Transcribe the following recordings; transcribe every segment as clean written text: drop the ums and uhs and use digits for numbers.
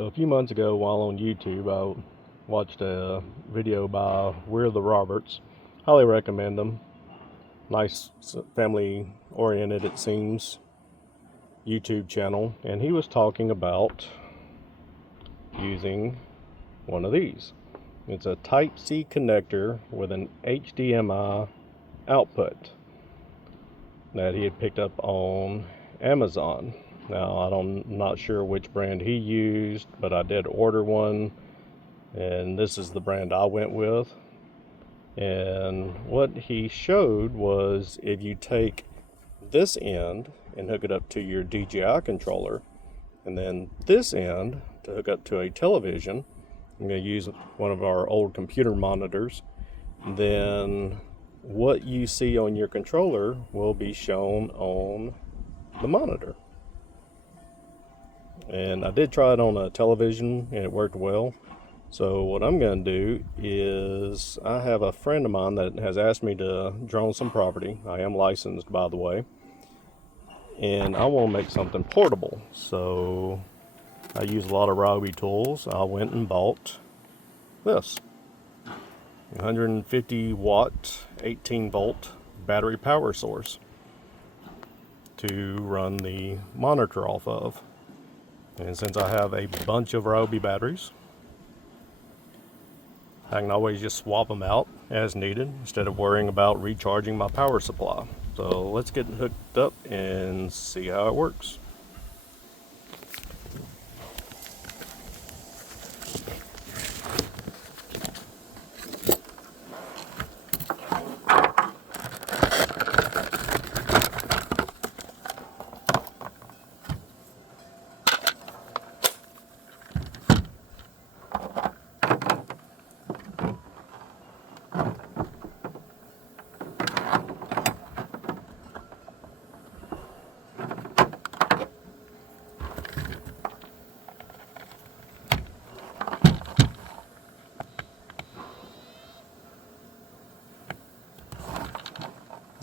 So a few months ago, while on YouTube, I watched a video by We're the Roberts. Highly recommend them. Nice, family oriented, it seems, YouTube channel. And he was talking about using one of these. It's a Type-C connector with an HDMI output that he had picked up on Amazon. Now, I'm not sure which brand he used, but I did order one, and this is the brand I went with. And what he showed was if you take this end and hook it up to your DJI controller, and then this end to hook up to a television, I'm going to use one of our old computer monitors, then what you see on your controller will be shown on the monitor. And I did try it on a television and it worked well. So what I'm going to do is, I have a friend of mine that has asked me to drone some property. I am licensed, by the way, and I want to make something portable. So I use a lot of Ryobi tools. I went and bought this 150 watt 18 volt battery power source to run the monitor off of. And since I have a bunch of Ryobi batteries, I can always just swap them out as needed instead of worrying about recharging my power supply. So let's get hooked up and see how it works.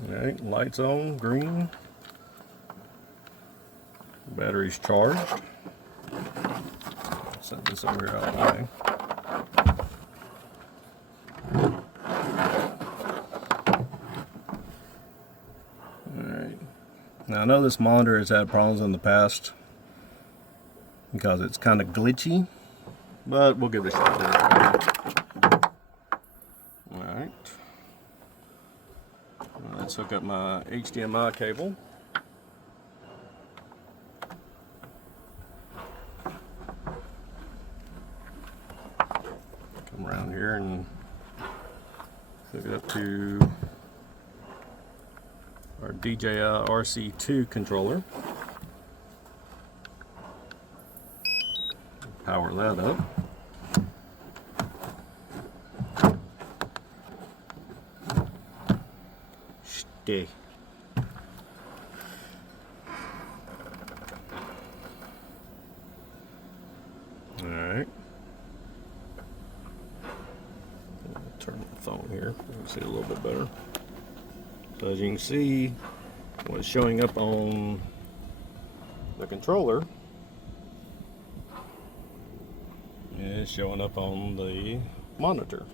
Alright, lights on, green. Battery's charged. Set this over out of the way. Alright. Now I know this monitor has had problems in the past because it's kind of glitchy, but we'll give it a shot. Alright. Let's hook up my HDMI cable. Come around here and hook it up to our DJI RC2 controller. Power that up. Stay. Alright. Turn the phone here. You can see a little bit better. So as you can see, what's showing up on the controller is showing up on the monitor.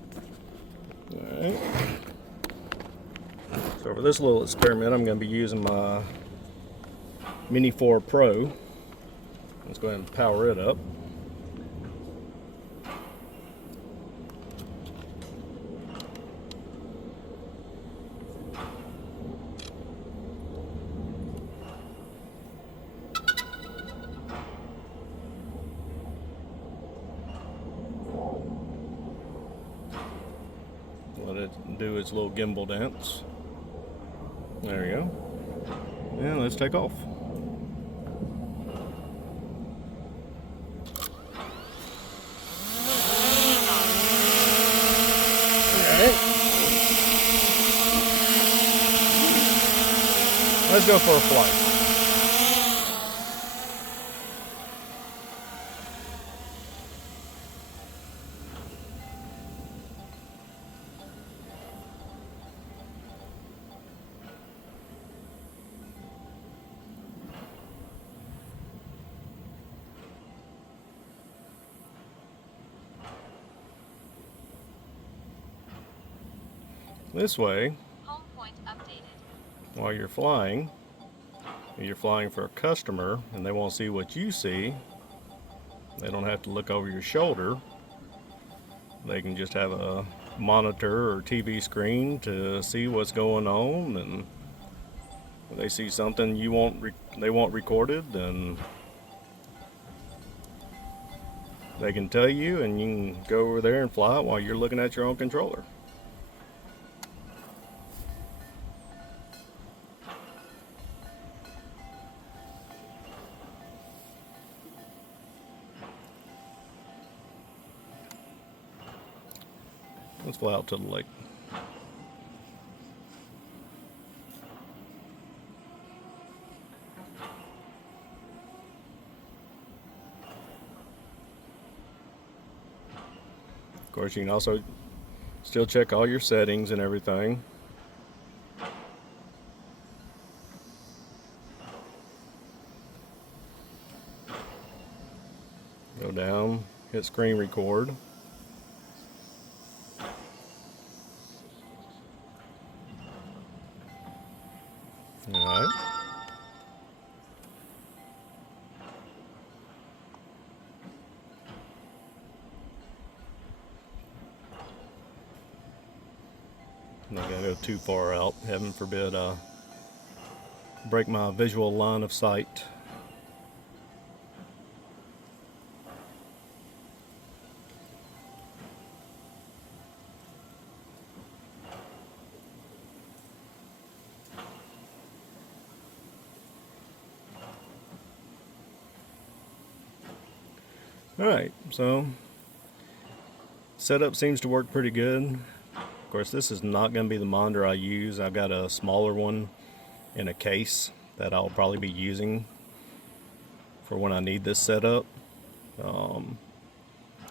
Alright. So for this little experiment, I'm going to be using my Mini 4 Pro. Let's go ahead and power it up. Let it do its little gimbal dance. There we go. And let's take off. Alright. Let's go for a flight. This way, Home point updated. while you're flying for a customer and they want to see what you see, they don't have to look over your shoulder. They can just have a monitor or TV screen to see what's going on, and if they see something they want recorded, then they can tell you, and you can go over there and fly it while you're looking at your own controller. Let's fly out to the lake. Of course, you can also still check all your settings and everything. Go down, hit screen record. Alright. I'm not gonna go too far out. Heaven forbid I break my visual line of sight. Alright, so setup seems to work pretty good. Of course, this is not going to be the monitor I use. I've got a smaller one in a case that I'll probably be using for when I need this setup. Like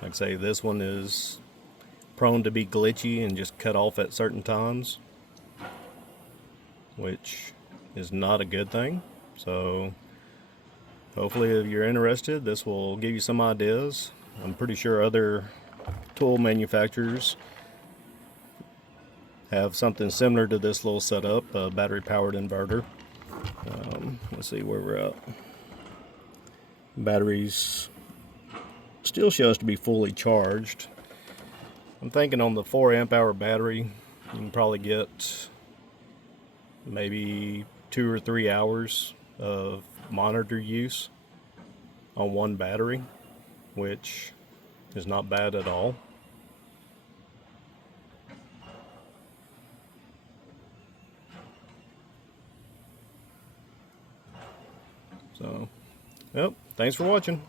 I say, this one is prone to be glitchy and just cut off at certain times, which is not a good thing. So hopefully if you're interested, this will give you some ideas. I'm pretty sure other tool manufacturers have something similar to this little setup, a battery powered inverter. Let's see where we're at. Batteries still shows to be fully charged. I'm thinking on the 4 amp hour battery, you can probably get maybe 2 or 3 hours of monitor use on one battery, which is not bad at all. So, yep, thanks for watching.